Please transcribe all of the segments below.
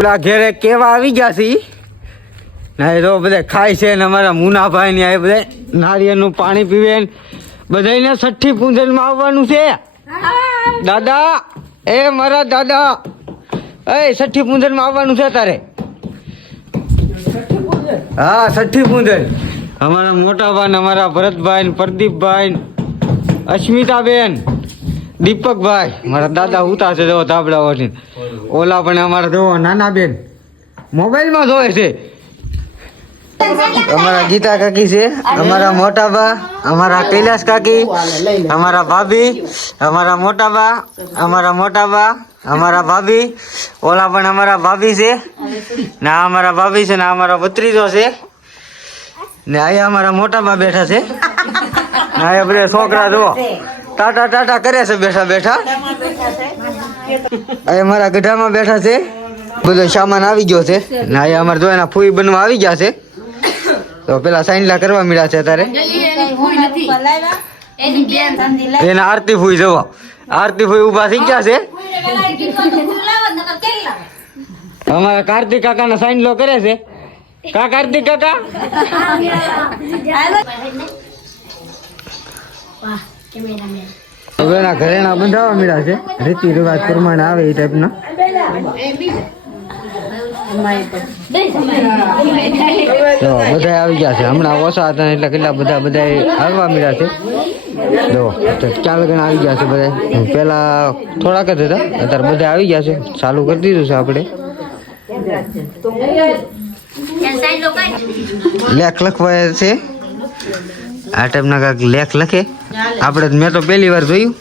પેલા ઘેરે કેવા આવી ગયા છે ના તો બધા ખાય છે ને અમારા મુનાભાઈ ને બધા નારિયેળનું પાણી પીવે ને બધાને છઠ્ઠી પૂંજનમાં આવવાનું છે દાદા એ મારા દાદા એ છઠ્ઠી પૂંજનમાં આવવાનું છે તારે હા છઠ્ઠી પૂંજન અમારા મોટા ભાઈ અમારા ભરતભાઈ ને પ્રદીપભાઈ અસ્મિતાબેન દીપકભાઈ મારા દાદા ઉતા છે જો ધાબળા ઓઢીને ઓલા પણ અમારા જો નાના બેન મોબાઈલમાં જોવે છે અમારા ગીતા કાકી છે અમારા મોટા બા અમારા કૈલાસ કાકી અમારા ભાભી અમારા મોટા બા અમારા મોટા બા અમારા ભાભી ઓલા પણ અમારા ભાભી છે ને આ અમારા ભાભી છે ને આ અમારા ભત્રીજો છે ને અહીંયા અમારા મોટા બા બેઠા છે ને અહીંયા બધા છોકરા જુઓ ટાટા ટાટા કરે છે બેઠા બેઠા અહીંયા અમારા ગઢામાં બેઠા છે બધો સામાન આવી ગયો છે ને અહીંયા અમારે જો એના ફૂઈ બનવા આવી ગયા છે તો પેલા સાઈનલા કરવા મળ્યા છે અત્યારે એના આરતી ફૂઈ જવો આરતી ફૂઈ ઉભા થઈ ગયા છે અમારા કાર્તિક કાકા ના સાઈનલો કરે છે કા કાર્તિક કાકા હવે એના ઘરેણા બંધાવા મળ્યા છે રીતિ રિવાજ પ્રમાણે આવે એ ટાઈપના બધા આવી ગયા છે હમણાં ઓછા હતા એટલે કેટલા બધા આવવા મળ્યા છે જો ચાલ ગણા આવી ગયા છે બધા પેલા થોડાક જ હતા અત્યારે બધા આવી ગયા છે ચાલુ કરી દીધું છે આપણે લેખ લખવા છે આ ટાઈપના કાંઈક લેખ લખે આપણે મેં તો પહેલી વાર જોયું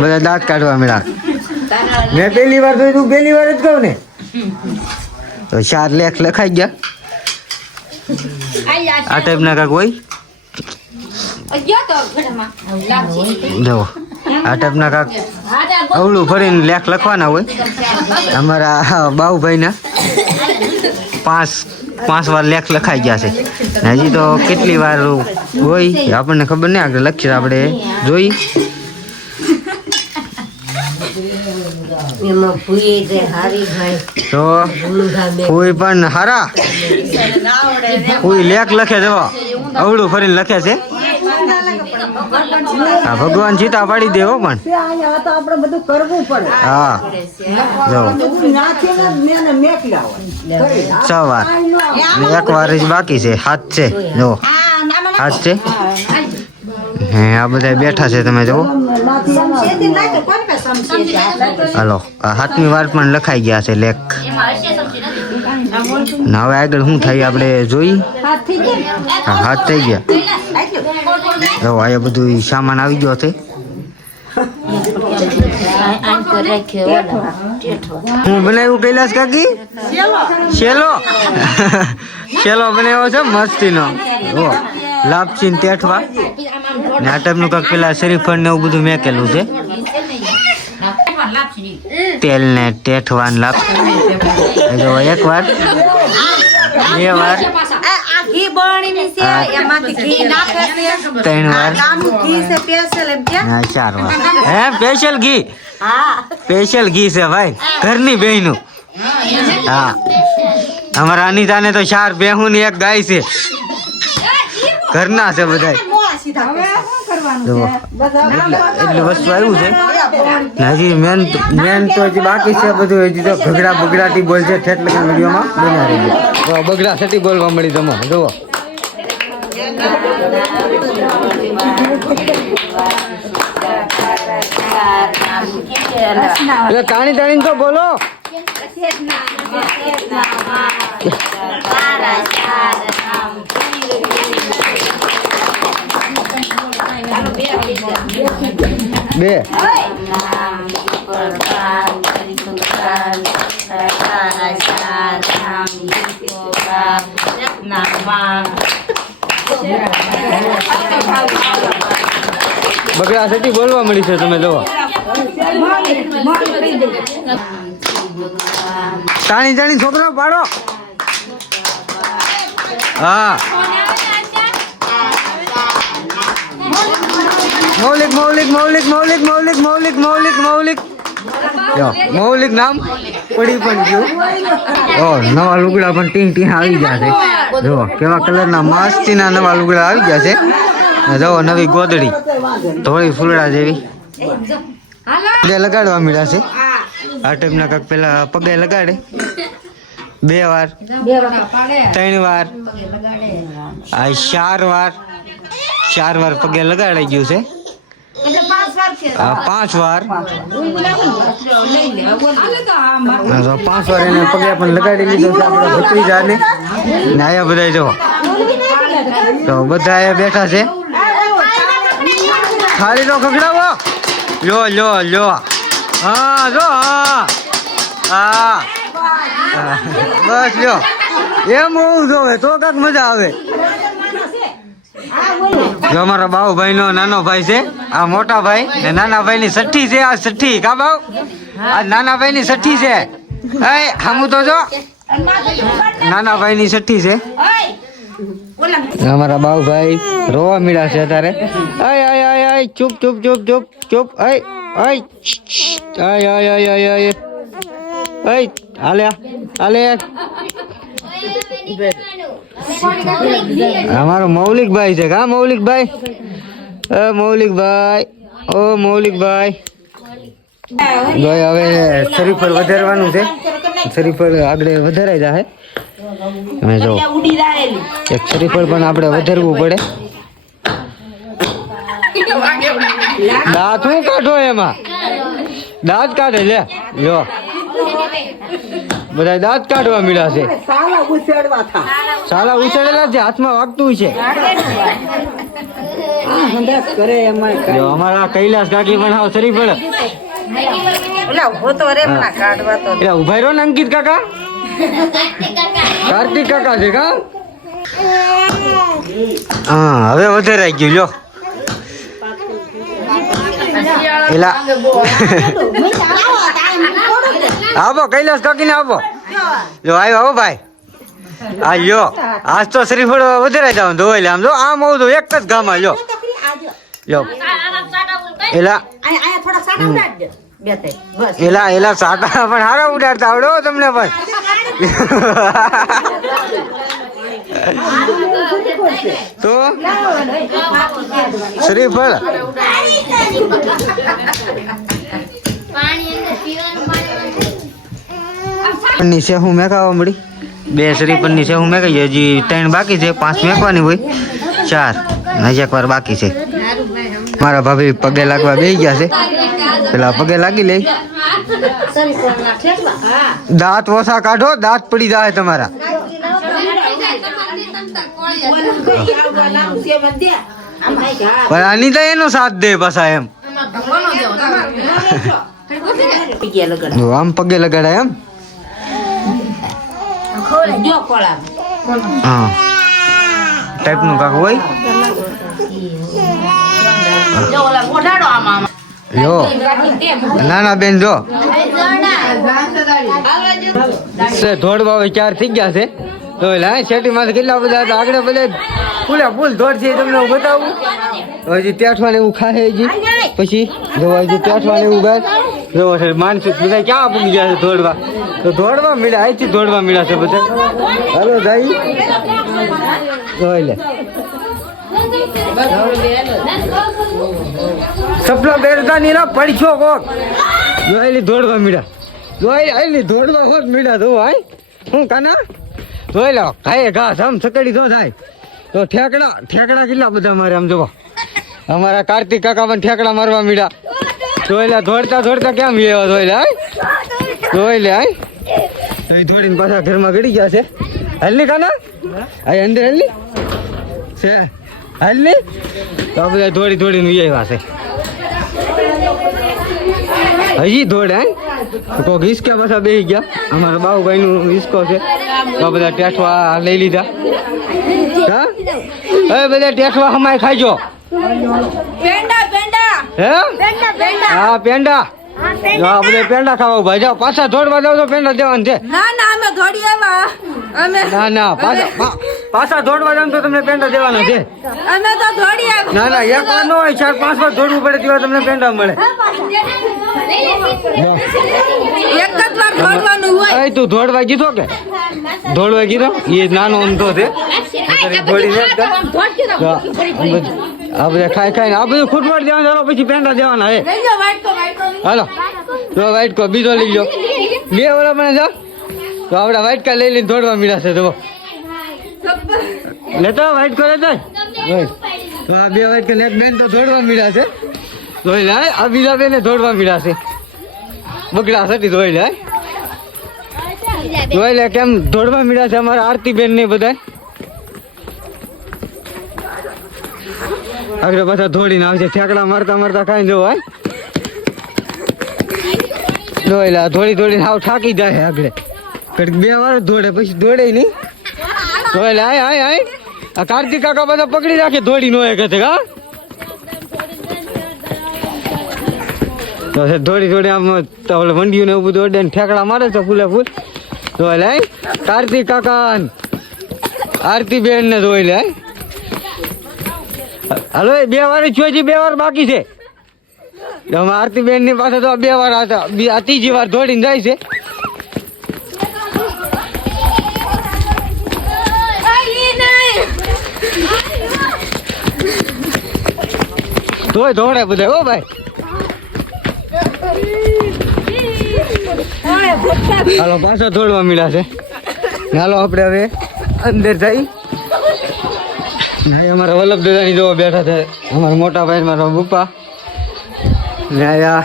બધા દાંત કાઢવા મળ્યા મેં પહેલી વાર જોયું તું પહેલી વાર જ કહું ને તો 4 લેખ લખાઈ ગયા આ ટાઈપના કાંઈક હોય જો આ ટાઈપના કાંઈક અવળું ફરીને લેખ લખવાના હોય અમારા બાઉભાઈના 5 વાર લેખ લખાઈ ગયા છે હજી તો કેટલી વાર હોય આપણને ખબર નહીં આગળ લખીએ આપણે જોઈ તો કોઈ પણ હારા કોઈ લેખ લખે જવા અવળું ફરીને લખે છે ભગવાન સીતા પાડી દેવો પણ હા જો 6 વાર 1 વાર જ બાકી છે હાથ છે જો હાથ છે હે આ બધા બેઠા છે તમે જુઓ હાલો આ 7મી વાર પણ લખાઈ ગયા છે લેખ ને હવે આગળ શું થાય આપણે જોઈ હાથ થઈ ગયા જો અહીંયા બધું સામાન આવી ગયો છે હું બનાવ્યું કૈલાસ કાકી શેલો શેલો બનાવ્યો છે મસ્તીનો લાપસી ને ટેઠવા ને આ ટાઈપનું કાંક પેલા શ્રીફળ ને એવું બધું મેકેલું છે તેલ ને ટેઠવા ને લાપ જો 1 વાર 2 વાર 3 વાર 4 વાર હે સ્પેશિયલ ઘી સ્પેશિયલ ઘી છે ભાઈ ઘરની બહેનું હા અમારા અનિતા ને તો 4 ભેહું ની 1 ગાય છે ઘરના છે બધા એટલી વસ્તુ આવ્યું છે હજી મેન તો હજી બાકી છે બધું હજી તો ઘગડા બગડાટી બોલ છે ઠેઠ લગન વિડીયોમાં બના રહી ગયા બગડા સટી બોલવા મળી તમે જુઓ એટલે તાણી તાણી તો બોલો બે બગડા સટી બોલવા મળી છે તમે જોવો તાણી તાણી છોકરા પાડો હા મૌલિક મૌલિક મૌલિક મૌલિક મૌલિક મૌલિક મૌલિક મૌલિક જો મૌલિક નામ પડી પણ ગયું. ઓ નવા લુગડા પણ ટીં ટીં આવી ગયા છે. જો કેવા કલરના મસ્તીના નવા લુગડા આવી ગયા છે. જો નવી ગોદડી ધોળી ફૂલડા જેવી પગે લગાડવા મળ્યા છે. આ ટાઈપના કાંક પેલા પગે લગાડે 2 વાર 3 વાર 4 વાર 4 વાર પગે લગાડાઈ ગયું છે. 5 વાર 5 વાર એને પગે પણ લગાડી લીધો છે આપણા ભત્રીજાને. ને આયા બધા જો તો બધા આયા બેઠા છે. થાળી નો ખગડાવો. લો હા જો હા બસ લ્યો એમ હોવું જોવે તો કાંક મજા આવે. જો અમારા બાઉભાઈ નો નાનો ભાઈ છે. આ મોટા ભાઈ ને નાના ભાઈ ની સઠ્ઠી છે. આ સઠ્ઠી કા બાઉ આ નાના ભાઈ ની સઠ્ઠી છે. હામું તો જો નાના ભાઈ ની સઠ્ઠી છે. અમારા બાઉભાઈ રોવા મીડા છે અત્યારે. ચૂપ ચૂપ ચૂપ ચૂપ ચૂપ. હાલે અમારો મૌલિકભાઈ છે. કા મૌલિકભાઈ મૌલિકભાઈ ઓ મૌલિકભાઈ હવે શરીફળ વધારવાનું છે. શરીફળ આગળ વધારાઈ જાય. તમે જો એક શરીફળ પણ આપણે વધારવું પડે. દાંત શું કાઢો એમાં દાંત કાઢે લે લો બધા દાંત કાઢવા મળ્યા છે. સાલા ઉછેડેલા છે હાથમાં વાગતું છે. અમારા કૈલાસ કાકી પણ આવ શરીફળ ઉભા રહ્યો ને અંકિત કાકા કાર્તિક કાકા છે કા. હા હવે વધારાઈ ગયું લ્યો એલા આવો કૈલાસ કાકી ને આવો. જો આવ્યો હો ભાઈ. આ લ્યો આજ તો શ્રીફળ વધારે જાવ ધોવાઈ લે. આમ જો આમ હોવું તો એક જ ગામમાં લ્યો એલા સાટા પણ હારા ઉડાડતા આવડો તમને પણ. તો શ્રીફળ ની સેહું મેકાવા મળી. 2 શ્રીફળ ની સેહું મેકાઈ. હજી 3 બાકી છે. 5 મેકવાની હોય 4 હજી 1 વાર બાકી છે. મારા ભાભી પગે લાગવા બેસી ગયા છે. પેલા પગે લાગી લે. દાંત ઓછા કાઢો દાંત પડી જાય તમારા. પણ આની તો એનો સાથ દે પાછા એમ. આમ પગે લગાડાય એમ. હા ટાઈપ નું કાક હોય. જો નાના બેન જો દોડવા 4 થઈ ગયા છે. તો શેટી માંથી કેટલા બધા આગળ બધે ફૂલ દોડ છે. તમને હું બતાવું. હજી પેઠવાને એવું ખાય હજી પછી જોવા હજી પેઠવાને એવું ગાય જોવો છે. માણસો બધા ક્યાં પૂગી ગયા છે દોડવા. તો દોડવા મળ્યા અહીંથી દોડવા મળ્યા છે બધા. હાલો ભાઈ જોઈ લે સપના બેરતા ની ના પડછો કોક જોઈલી દોડવા મળ્યા. જોઈ દોડવા કોક મળ્યા. તો ભાઈ હું કાના જોઈ લો ખાય ઘાસ આમ સકડી તો થાય. તો ઠેકડા કેટલા બધા મારે આમ જોવા. અમારા કાર્તિક કાકા પણ ઠેકડા મારવા મળ્યા. જોઈ લે દોડતા કેમ એવા જોઈ લે દોડીને પાછા ઘરમાં ગળી ગયા છે. હાલની કાના આ અંદર હાલની છે હાલની. તો આ બધા દોડીને આવ્યા છે. હજી દોડે કોઈક હિસકે પાછા બેસી ગયા. અમારા બાબુભાઈ નું હિસકો છે. તો બધા ટેઠવા લઈ લીધા. હા બધા ટેઠવા હમાય ખાજો. હા પેંડા બધા પેંડા ખાવા ભાઈ જાઓ. પાછા દોડવા જાવ તો પેંડા દેવાનું છે. ના અમે દોડી આવ્યા. ના ના પાછા દોડવા જાવ તો તમને પેંડા દેવાના છે. અમે તો દોડી ના ના એક વાર ન હોય 4-5 વાર દોડવું પડે તેવા તમને પેંડા મળે. એક જ વાર દોડવાનું હોય. એ તું દોડવા કીધો કે દોડવા કીધો એ નાનો ઊંધો છે દોડી આ બધા ખાઈ આ બધું ખૂટવાડ દેવાનું ચાલો પછી પેંડા દેવાના હે. હાલો તો વાઇટ કો બીજો લઈ લો બે ઓલા મને જાઓ તો આપડા વાઇટ કા લઈ લઈને દોડવા મળ્યા છે. તો લેતો વાઇટ કો લેતો તો આ બે વાઇટ કા એક બેન તો દોડવા મળ્યા છે. જોઈ લે આ બીજા બેને દોડવા મળ્યા છે બગડા સટી જોઈ લે જોઈ લે કેમ દોડવા મળ્યા છે અમારા આરતી બેન ને બધા આગળ પાછા દોડીને આવશે ઠેકડા મારતા મારતા ખાઈ જવું જોઈ લે દોડીને આવ થાકી જાય આગળ બે વાર દોડે પછી દોડે નહીં. જોઈ લે આય આ કાર્તિક કાકા બધા પકડી રાખે દોડી નો કે હા તો દોડી આમ વંડીઓ ને એવું દોડે ને ઠેકડા મારે છે ફૂલે ફૂલ. જોઈ લે કાર્તિક કાકા આરતી બેન ને જોઈ લે હાલો બે વાર ચોજી બે વાર બાકી છે. આરતી બેન ની પાસે તો બે વાર આ ત્રીજી વાર દોડીને જાય છે. તોય દોડે બધા હો ભાઈ. હાલો પાછા દોડવા મળ્યા છે. હાલો આપણે હવે અંદર જઈ અમારા વલ્લભ દાદાની જોવા બેઠા છે અમારા મોટા ભાઈ મારા પપ્પા ને આ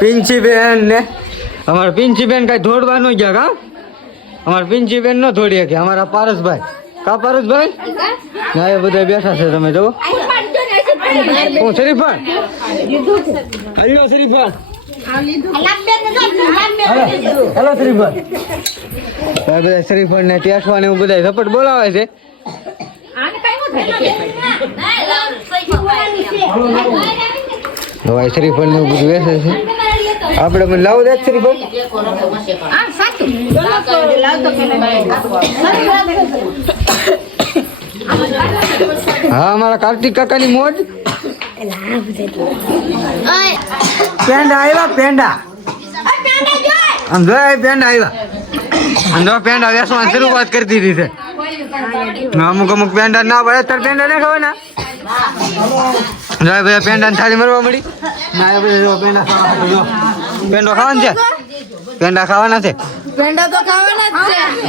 પિંચી બેન ને અમારા પિંચી બેન કઈ દોડવા ન ગયા કા અમારા પિંચી બેન ન દોડી કે અમારા પારસભાઈ કા પારસભાઈ ના એ બધા બેઠા છે. તમે જુઓ હું શરીફા હલો શરીફા હેલો શરીફા બધા શરીફા ને ટેસવા ને એવું બધા ઝપટ બોલાવે છે. હવાઈ શ્રીફળ ને બધું વેચે છે. આપણે મને લાવું દે શ્રીફળ હા અમારા કાર્તિક કાકાની મોજ પેંડા આવ્યા પેંડા આમ જો પેંડા આવ્યા આમ જો પેંડા વેચવાની શરૂઆત કરી દીધી છે. અમુક પેંડા ના પડે તાર પેંડા ને ખાવા ના બધા પેંડા થાળી મરવા મળી ના બધા પેંડા પેંડો ખાવાનું છે પેંડા ખાવાના છે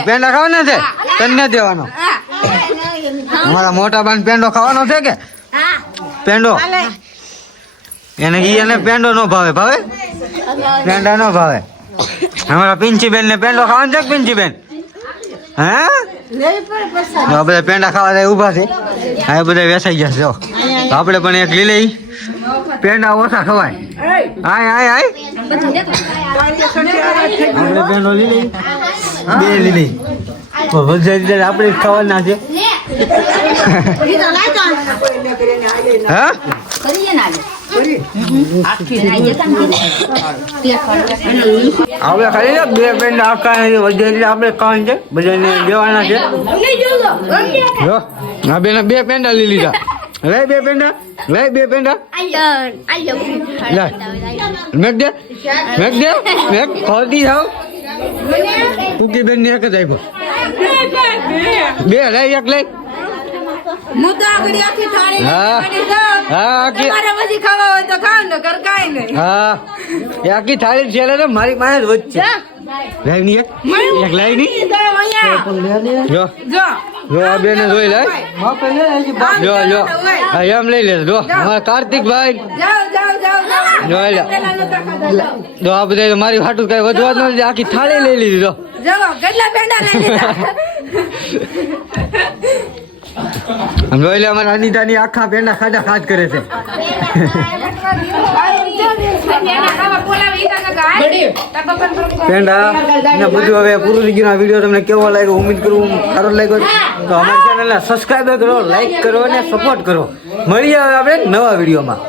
પેંડા ખાવાના છે તને દેવાનો અમારા મોટા બાન પેંડો ખાવાનો છે કે પેંડો એને પેંડો નો ભાવે પેંડા નો ભાવે. અમારા પિંચી બેન ને પેંડો ખાવાનો છે પિંચી બેન હા બધા પેંડા ખાવા જાય ઉભા છે. હા બધા વેસાઈ ગયા છે. આપણે પણ એક લઈ લઈ પેંડા ઓછા ખવાય. આય આપણે પેંડો લઈ લઈ બે લઈ લઈ આપણે જ ખાવાના છે. હા આપણે ખાલી બે પેંડા આખા વધે આપણે ખાવાનું છે બધાને દેવાના છે. હા બેન બે પેંડા લઈ લીધા લઈ બે પેંડા મેક દે ખોદી થાવ તું બેન ને એક જ આપ્યો બે લઈ એક લઈ હું તો આગળ આખી થાળી ખાવા હોય તો ખાવ ને કર કાઈ નહીં. હા આખી થાળી છે તો મારી પાસે જ વચ્ચે લાઈ ની એક લાઈ ની જો આ બેને જોઈ લે જો એમ લઈ લે જો અમારા કાર્તિકભાઈ જોઈ લે જો આ બધા મારી હાટું કઈ વધવા નથી આખી થાળી લઈ લીધી જો કેટલા પેંડા લઈ લીધા જોઈ લે અમારા અનિતાની આખા પેંડા ખાધા ખાધ કરે છે. પેંડા ને બધું હવે પૂરું થઈ ગયું. વિડીયો તમને કેવો લાગ્યો ઉમ્મીદ કરું સારો લાગ્યો તો અમારી ચેનલને સબસ્ક્રાઈબ કરો, લાઈક કરો અને સપોર્ટ કરો. મળીએ હવે આપણે નવા વિડીયોમાં.